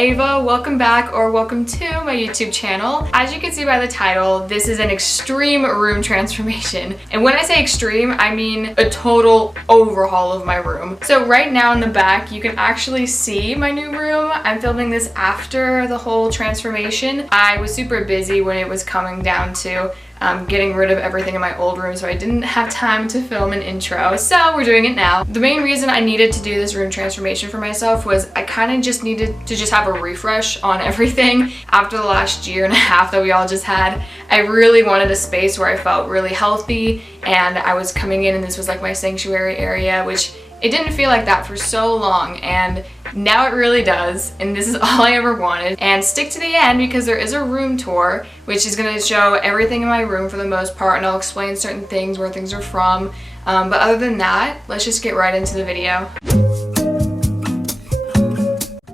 Ava. Welcome back or welcome to my YouTube channel. As you can see by the title, this is an extreme room transformation. And when I say extreme, I mean a total overhaul of my room. So right now in the back, you can actually see my new room. I'm filming this after the whole transformation. I was super busy when it was coming down to getting rid of everything in my old room, so I didn't have time to film an intro, so we're doing it now. The main reason I needed to do this room transformation for myself was I kind of just needed to have a refresh on everything after the last year and a half that we all just had. I really wanted a space where I felt really healthy, and I was coming in and this was like my sanctuary area, which it didn't feel like that for so long, and now it really does, and this is all I ever wanted. And stick to the end because there is a room tour, which is going to show everything in my room for the most part, and I'll explain certain things, where things are from. But other than that, let's just get right into the video.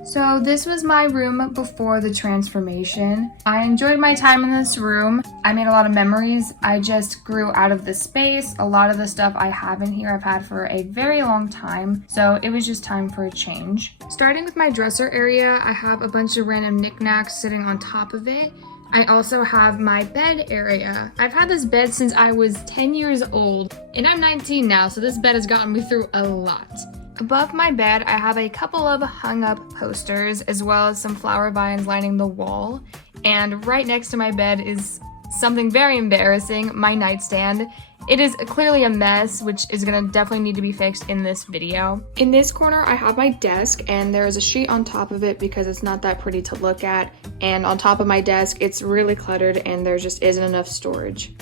So this was my room before the transformation. I enjoyed my time in this room. I made a lot of memories. I just grew out of the space. A lot of the stuff I have in here I've had for a very long time, so it was just time for a change. Starting with my dresser area, I have a bunch of random knickknacks sitting on top of it. I also have my bed area. I've had this bed since I was 10 years old, and I'm 19 now, so this bed has gotten me through a lot. Above my bed, I have a couple of hung up posters as well as some flower vines lining the wall. And right next to my bed is something very embarrassing, my nightstand. It is clearly a mess, which is gonna definitely need to be fixed in this video. In this corner, I have my desk, and there is a sheet on top of it because it's not that pretty to look at. And on top of my desk, it's really cluttered and there just isn't enough storage.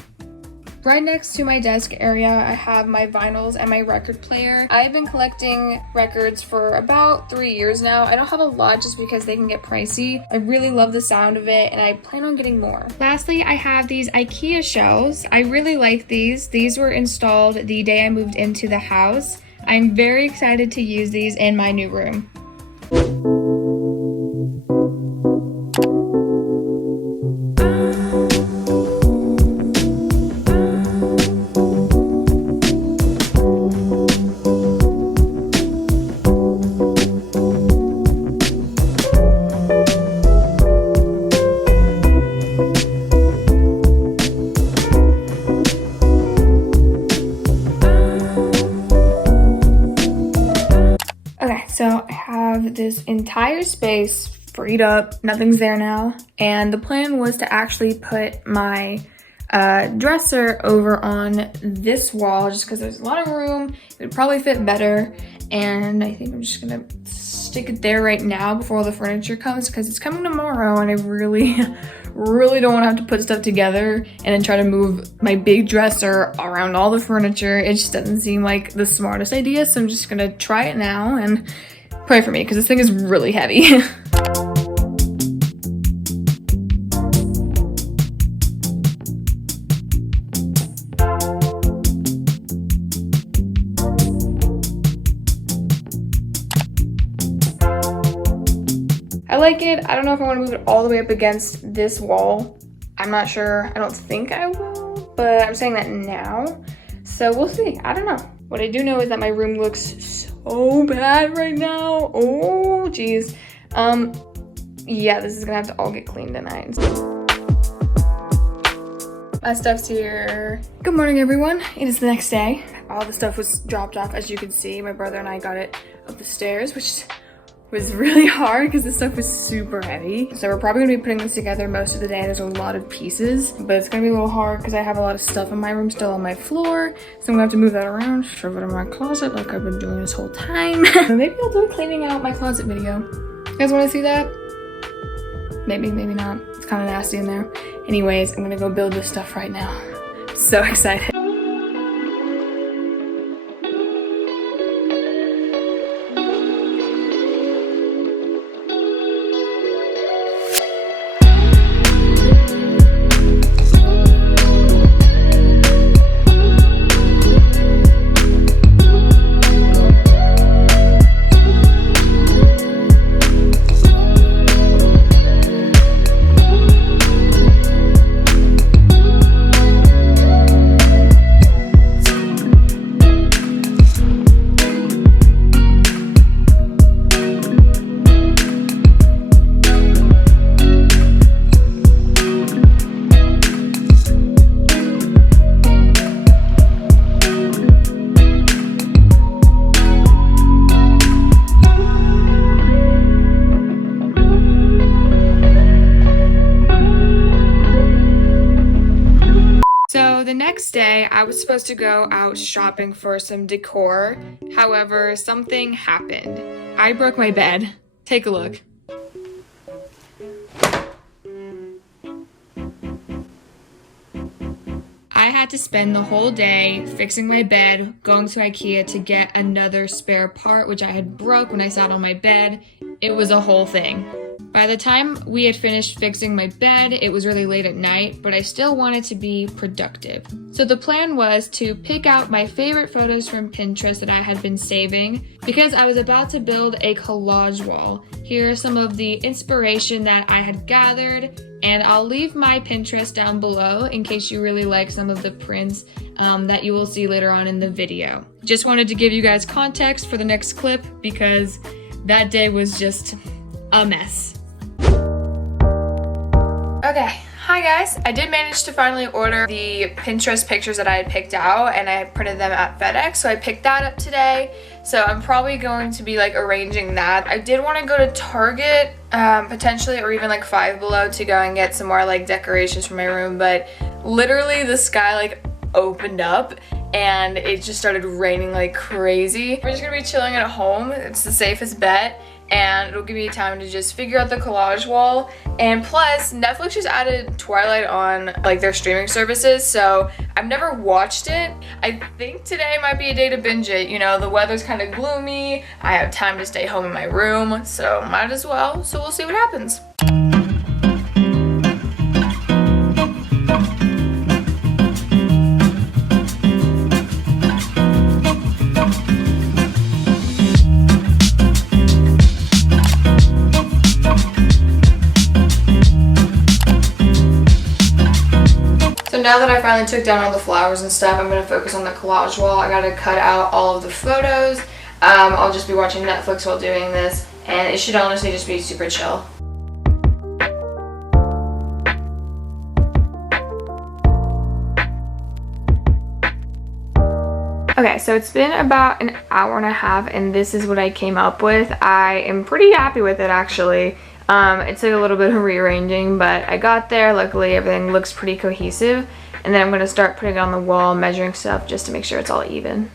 Right next to my desk area, I have my vinyls and my record player. I've been collecting records for about 3 years now. I don't have a lot just because they can get pricey. I really love the sound of it and I plan on getting more. Lastly, I have these IKEA shelves. I really like these. These were installed the day I moved into the house. I'm very excited to use these in my new room. So I have this entire space freed up, nothing's there now, and the plan was to actually put my dresser over on this wall just because there's a lot of room. It would probably fit better, and I think I'm just gonna stick it there right now before all the furniture comes because it's coming tomorrow and I really don't want to have to put stuff together and then try to move my big dresser around all the furniture. It just doesn't seem like the smartest idea, so I'm just gonna try it now and pray for me because this thing is really heavy. I like it. I don't know if I want to move it all the way up against this wall. I'm not sure. I don't think I will, but I'm saying that now. So we'll see. I don't know. What I do know is that my room looks so bad right now. Oh, geez. Yeah, this is gonna have to all get cleaned tonight. My stuff's here. Good morning, everyone. It is the next day. All the stuff was dropped off, as you can see. My brother and I got it up the stairs, which was really hard because this stuff was super heavy. So we're probably gonna be putting this together most of the day. There's a lot of pieces, but it's gonna be a little hard because I have a lot of stuff in my room still on my floor. So I'm gonna have to move that around, shove it in my closet like I've been doing this whole time. Maybe I'll do a cleaning out my closet video. You guys wanna see that? Maybe, maybe not. It's kind of nasty in there. Anyways, I'm gonna go build this stuff right now. So excited. So the next day, I was supposed to go out shopping for some decor. However, something happened. I broke my bed. Take a look. I had to spend the whole day fixing my bed, going to IKEA to get another spare part, which I had broke when I sat on my bed. It was a whole thing. By the time we had finished fixing my bed, it was really late at night, but I still wanted to be productive. So the plan was to pick out my favorite photos from Pinterest that I had been saving because I was about to build a collage wall. Here are some of the inspiration that I had gathered, and I'll leave my Pinterest down below in case you really like some of the prints that you will see later on in the video. Just wanted to give you guys context for the next clip because that day was just a mess. Okay, hi guys. I did manage to finally order the Pinterest pictures that I had picked out, and I printed them at FedEx, so I picked that up today. So I'm probably going to be like arranging that. I did want to go to Target potentially, or even like Five Below to go and get some more like decorations for my room, but literally the sky like opened up and it just started raining like crazy. We're just gonna be chilling at home. It's the safest bet, and it'll give me time to just figure out the collage wall. And plus, Netflix just added Twilight on like their streaming services, so I've never watched it. I think today might be a day to binge it. You know, the weather's kind of gloomy. I have time to stay home in my room, so might as well. So we'll see what happens. Now that I finally took down all the flowers and stuff, I'm going to focus on the collage wall. I got to cut out all of the photos. I'll just be watching Netflix while doing this, and it should honestly just be super chill. Okay, so it's been about an hour and a half, and this is what I came up with. I am pretty happy with it, actually. It took a little bit of rearranging, but I got there. Luckily, everything looks pretty cohesive. And then I'm going to start putting it on the wall, measuring stuff just to make sure it's all even.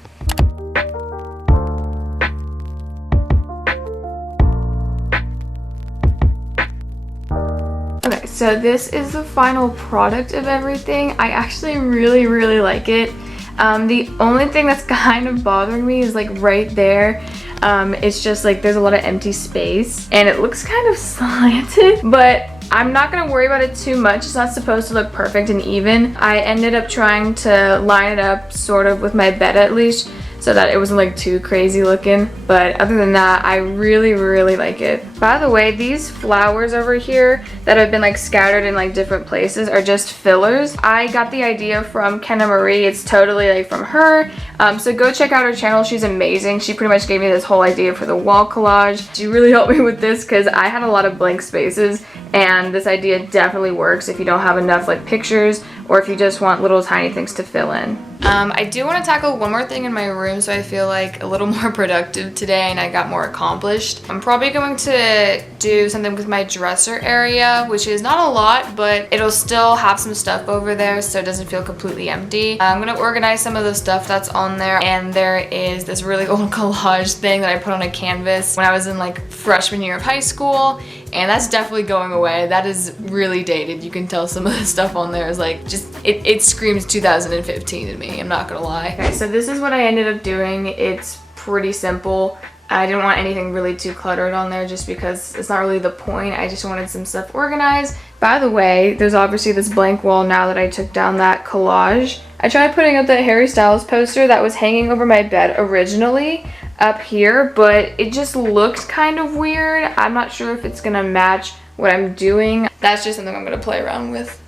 Okay, so this is the final product of everything. I actually really like it. The only thing that's kind of bothering me is like right there. It's just like there's a lot of empty space and it looks kind of slanted, but I'm not going to worry about it too much. It's not supposed to look perfect and even. I ended up trying to line it up sort of with my bed at least so that it wasn't like too crazy looking, but other than that, I really like it. By the way, these flowers over here that have been like scattered in like different places are just fillers. I got the idea from Kenna Marie. It's totally like from her. So go check out her channel. She's amazing. She pretty much gave me this whole idea for the wall collage. She really helped me with this because I had a lot of blank spaces, and this idea definitely works if you don't have enough like pictures or if you just want little tiny things to fill in. I do want to tackle one more thing in my room so I feel like a little more productive today and I got more accomplished. I'm probably going to do something with my dresser area, which is not a lot, but it'll still have some stuff over there so it doesn't feel completely empty. I'm going to organize some of the stuff that's on there, and there is this really old collage thing that I put on a canvas when I was in like freshman year of high school, and that's definitely going away. That is really dated. You can tell some of the stuff on there is like just it screams 2015 to me, I'm not gonna lie. Okay, so this is what I ended up doing. It's pretty simple. I didn't want anything really too cluttered on there just because it's not really the point. I just wanted some stuff organized. By the way, there's obviously this blank wall now that I took down that collage. I tried putting up that Harry Styles poster that was hanging over my bed originally up here, but it just looked kind of weird. I'm not sure if it's gonna match what I'm doing. That's just something I'm gonna play around with.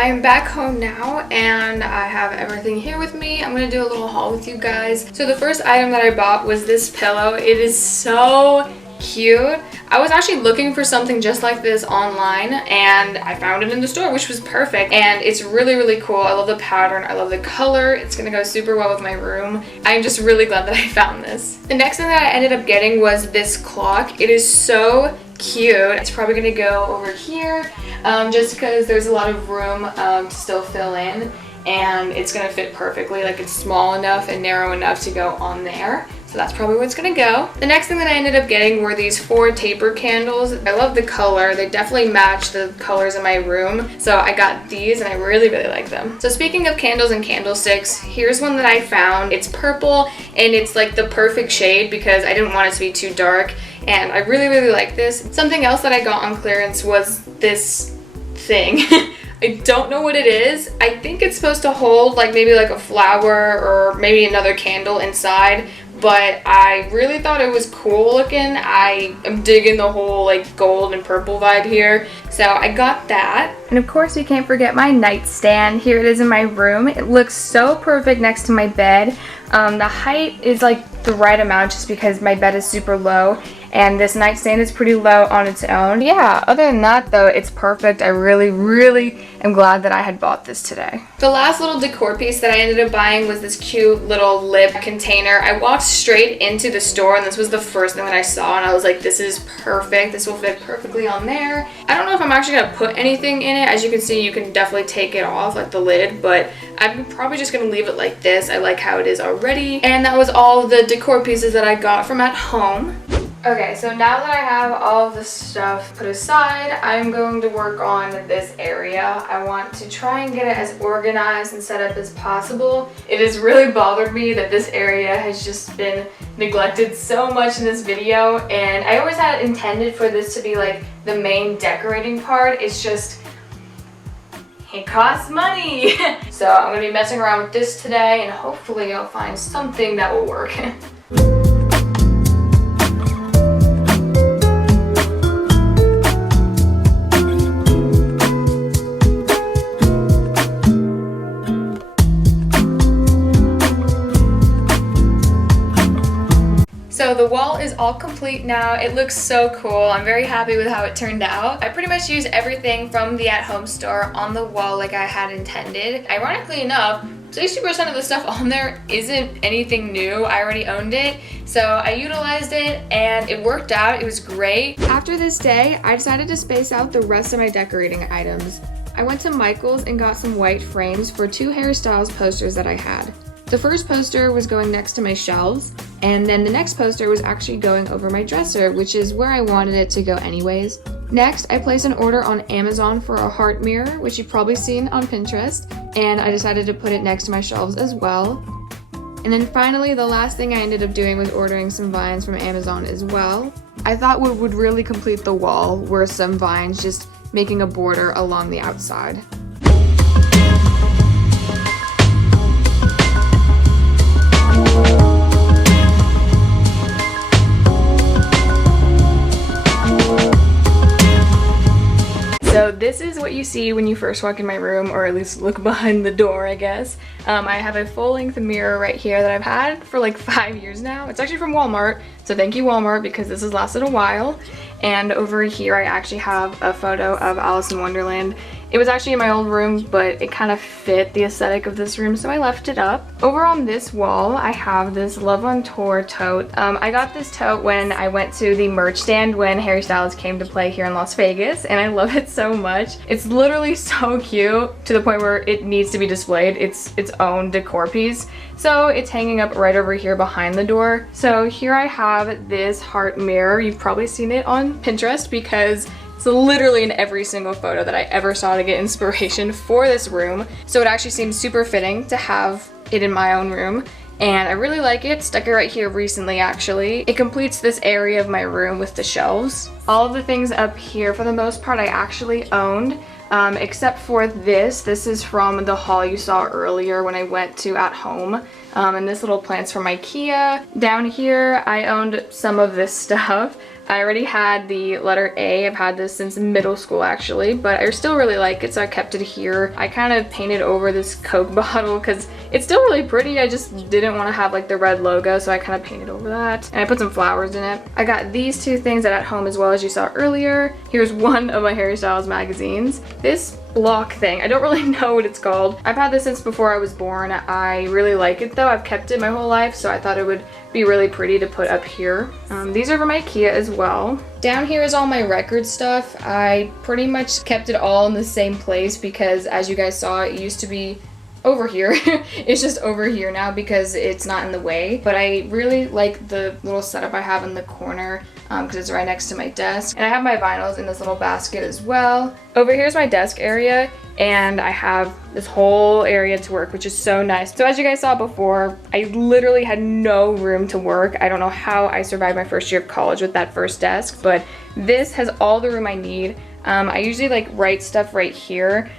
I'm back home now and I have everything here with me. I'm gonna do a little haul with you guys. So the first item that I bought was this pillow. It is so cute. I was actually looking for something just like this online and I found it in the store, which was perfect. And it's really, really cool. I love the pattern. I love the color. It's gonna go super well with my room. I'm just really glad that I found this. The next thing that I ended up getting was this clock. It is so cute. It's probably gonna go over here just because there's a lot of room to still fill in, and it's gonna fit perfectly. Like, it's small enough and narrow enough to go on there. So that's probably where it's gonna go. The next thing that I ended up getting were these 4 taper candles. I love the color. They definitely match the colors in my room. So I got these and I really, really like them. So speaking of candles and candlesticks, here's one that I found. It's purple and it's like the perfect shade because I didn't want it to be too dark. And I really, really like this. Something else that I got on clearance was this thing. I don't know what it is. I think it's supposed to hold like maybe like a flower or maybe another candle inside, but I really thought it was cool looking. I am digging the whole like gold and purple vibe here. So I got that. And of course we can't forget my nightstand. Here it is in my room. It looks so perfect next to my bed. The height is like the right amount just because my bed is super low. And this nightstand is pretty low on its own. Yeah, other than that though, it's perfect. I really, really am glad that I had bought this today. The last little decor piece that I ended up buying was this cute little lip container. I walked straight into the store and this was the first thing that I saw and I was like, this is perfect. This will fit perfectly on there. I don't know if I'm actually gonna put anything in it. As you can see, you can definitely take it off, like the lid, but I'm probably just gonna leave it like this. I like how it is already. And that was all the decor pieces that I got from at home. Okay, so now that I have all of the stuff put aside, I'm going to work on this area. I want to try and get it as organized and set up as possible. It has really bothered me that this area has just been neglected so much in this video, and I always had intended for this to be like the main decorating part. It's just, it costs money. So I'm going to be messing around with this today, and hopefully I'll find something that will work. So the wall is all complete now. It looks so cool. I'm very happy with how it turned out. I pretty much used everything from the at-home store on the wall like I had intended. Ironically enough, 60% of the stuff on there isn't anything new. I already owned it. So I utilized it and it worked out. It was great. After this day, I decided to space out the rest of my decorating items. I went to Michael's and got some white frames for 2 hairstyles posters that I had. The first poster was going next to my shelves, and then the next poster was actually going over my dresser, which is where I wanted it to go anyways. Next, I placed an order on Amazon for a heart mirror, which you've probably seen on Pinterest, and I decided to put it next to my shelves as well. And then finally, the last thing I ended up doing was ordering some vines from Amazon as well. I thought what would really complete the wall were some vines just making a border along the outside. So this is what you see when you first walk in my room, or at least look behind the door, I guess. I have a full-length mirror right here that I've had for like 5 years now. It's actually from Walmart, so thank you Walmart because this has lasted a while. And over here I actually have a photo of Alice in Wonderland. It was actually in my old room, but it kind of fit the aesthetic of this room, so I left it up. Over on this wall, I have this Love on Tour tote. I got this tote when I went to the merch stand when Harry Styles came to play here in Las Vegas, and I love it so much. It's literally so cute to the point where it needs to be displayed. It's its own decor piece. So it's hanging up right over here behind the door. So here I have this heart mirror. You've probably seen it on Pinterest because it's literally in every single photo that I ever saw to get inspiration for this room. So it actually seems super fitting to have it in my own room. And I really like it. Stuck it right here recently actually. It completes this area of my room with the shelves. All of the things up here for the most part I actually owned. Except for this. This is from the haul you saw earlier when I went to At Home. And this little plant's from IKEA. Down here I owned some of this stuff. I already had the letter A. I've had this since middle school actually, but I still really like it, so I kept it here. I kind of painted over this Coke bottle because it's still really pretty. I just didn't want to have like the red logo, so I kind of painted over that. And I put some flowers in it. I got these two things at home as well, as you saw earlier. Here's one of my Harry Styles magazines. This block thing, I don't really know what it's called. I've had this since before I was born. I really like it though. I've kept it my whole life, so I thought it would be really pretty to put up here. These are from IKEA as well. Down here is all my record stuff. I pretty much kept it all in the same place because, as you guys saw, it used to be over here. It's just over here now because it's not in the way. But I really like the little setup I have in the corner because it's right next to my desk. And I have my vinyls in this little basket as well. Over here's my desk area, and I have this whole area to work, which is so nice. So as you guys saw before, I literally had no room to work. I don't know how I survived my first year of college with that first desk, but this has all the room I need. I usually like write stuff right here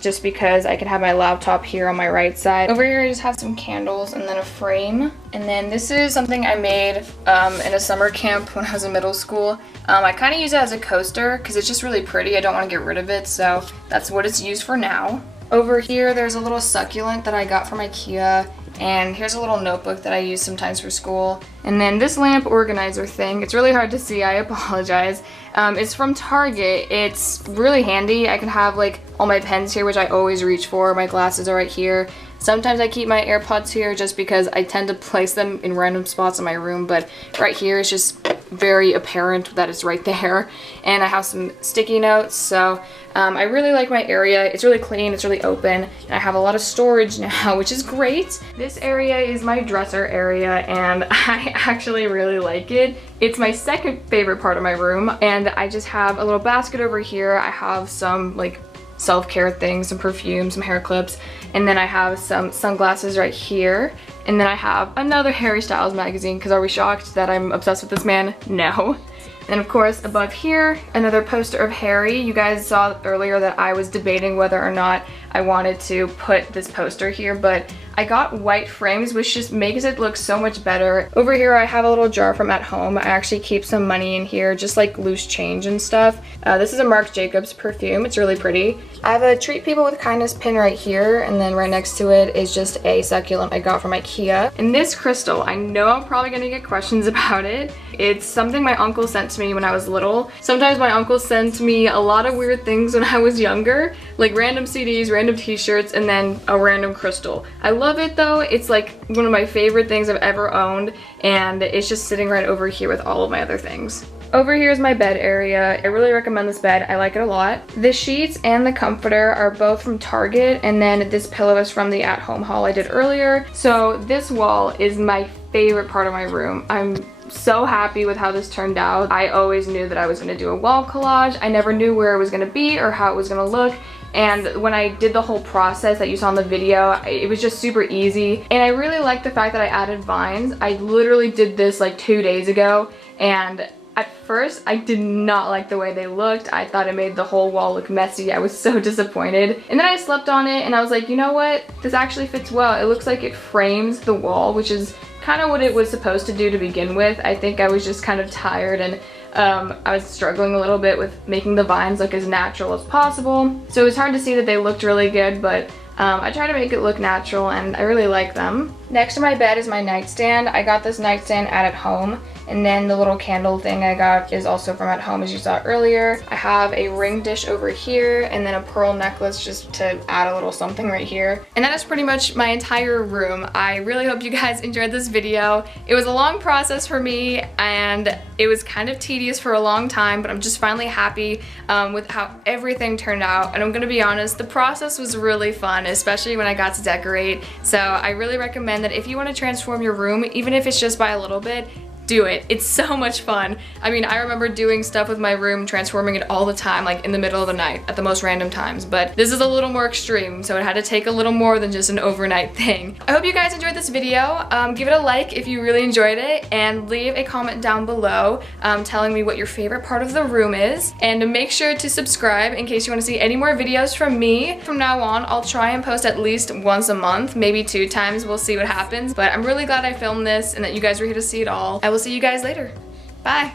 just because I can have my laptop here on my right side. Over here I just have some candles and then a frame. And then this is something I made in a summer camp when I was in middle school. I kind of use it as a coaster because it's just really pretty. I don't want to get rid of it, so that's what it's used for now. Over here there's a little succulent that I got from IKEA. And here's a little notebook that I use sometimes for school. And then this lamp organizer thing, it's really hard to see, I apologize. It's from Target. It's really handy. I can have like all my pens here, which I always reach for. My glasses are right here. Sometimes I keep my AirPods here just because I tend to place them in random spots in my room, but right here is just very apparent that it's right there. And I have some sticky notes, so I really like my area. It's really clean, it's really open, and I have a lot of storage now, which is great. This area is my dresser area, and I actually really like it. It's my second favorite part of my room, and I just have a little basket over here. I have some like self-care things, some perfume, some hair clips, and then I have some sunglasses right here. And then I have another Harry Styles magazine, because are we shocked that I'm obsessed with this man? No. And of course, above here, another poster of Harry. You guys saw earlier that I was debating whether or not I wanted to put this poster here, but I got white frames, which just makes it look so much better. Over here, I have a little jar from at home. I actually keep some money in here, just like loose change and stuff. This is a Marc Jacobs perfume. It's really pretty. I have a Treat People with Kindness pin right here, and then right next to it is just a succulent I got from IKEA. And this crystal, I know I'm probably gonna get questions about it. It's something my uncle sent to me when I was little. Sometimes my uncle sent me a lot of weird things when I was younger, like random CDs, random t-shirts, and then a random crystal. I love it though. It's like one of my favorite things I've ever owned, and it's just sitting right over here with all of my other things. Over here is my bed area. I really recommend this bed. I like it a lot. The sheets and the comforter are both from Target, and then this pillow is from the at-home haul I did earlier. So this wall is my favorite part of my room. I'm so happy with how this turned out. I always knew that I was gonna do a wall collage. I never knew where it was gonna be or how it was gonna look. And when I did the whole process that you saw in the video, it was just super easy. And I really like the fact that I added vines. I literally did this like 2 days ago, and at first, I did not like the way they looked. I thought it made the whole wall look messy. I was so disappointed. And then I slept on it and I was like, you know what? This actually fits well. It looks like it frames the wall, which is kind of what it was supposed to do to begin with. I think I was just kind of tired, and I was struggling a little bit with making the vines look as natural as possible. So it was hard to see that they looked really good, but I try to make it look natural, and I really like them. Next to my bed is my nightstand. I got this nightstand at home, and then the little candle thing I got is also from at home, as you saw earlier. I have a ring dish over here, and then a pearl necklace just to add a little something right here. And that is pretty much my entire room. I really hope you guys enjoyed this video. It was a long process for me, and it was kind of tedious for a long time, but I'm just finally happy with how everything turned out. And I'm gonna be honest, the process was really fun, especially when I got to decorate. So I really recommend that if you want to transform your room, even if it's just by a little bit, do it. It's so much fun. I mean, I remember doing stuff with my room, transforming it all the time, like in the middle of the night at the most random times, but this is a little more extreme, so it had to take a little more than just an overnight thing. I hope you guys enjoyed this video. Give it a like if you really enjoyed it, and leave a comment down below telling me what your favorite part of the room is, and make sure to subscribe in case you want to see any more videos from me. From now on, I'll try and post at least once a month, maybe 2 times. We'll see what happens, but I'm really glad I filmed this and that you guys were here to see it all. I will see you guys later. Bye.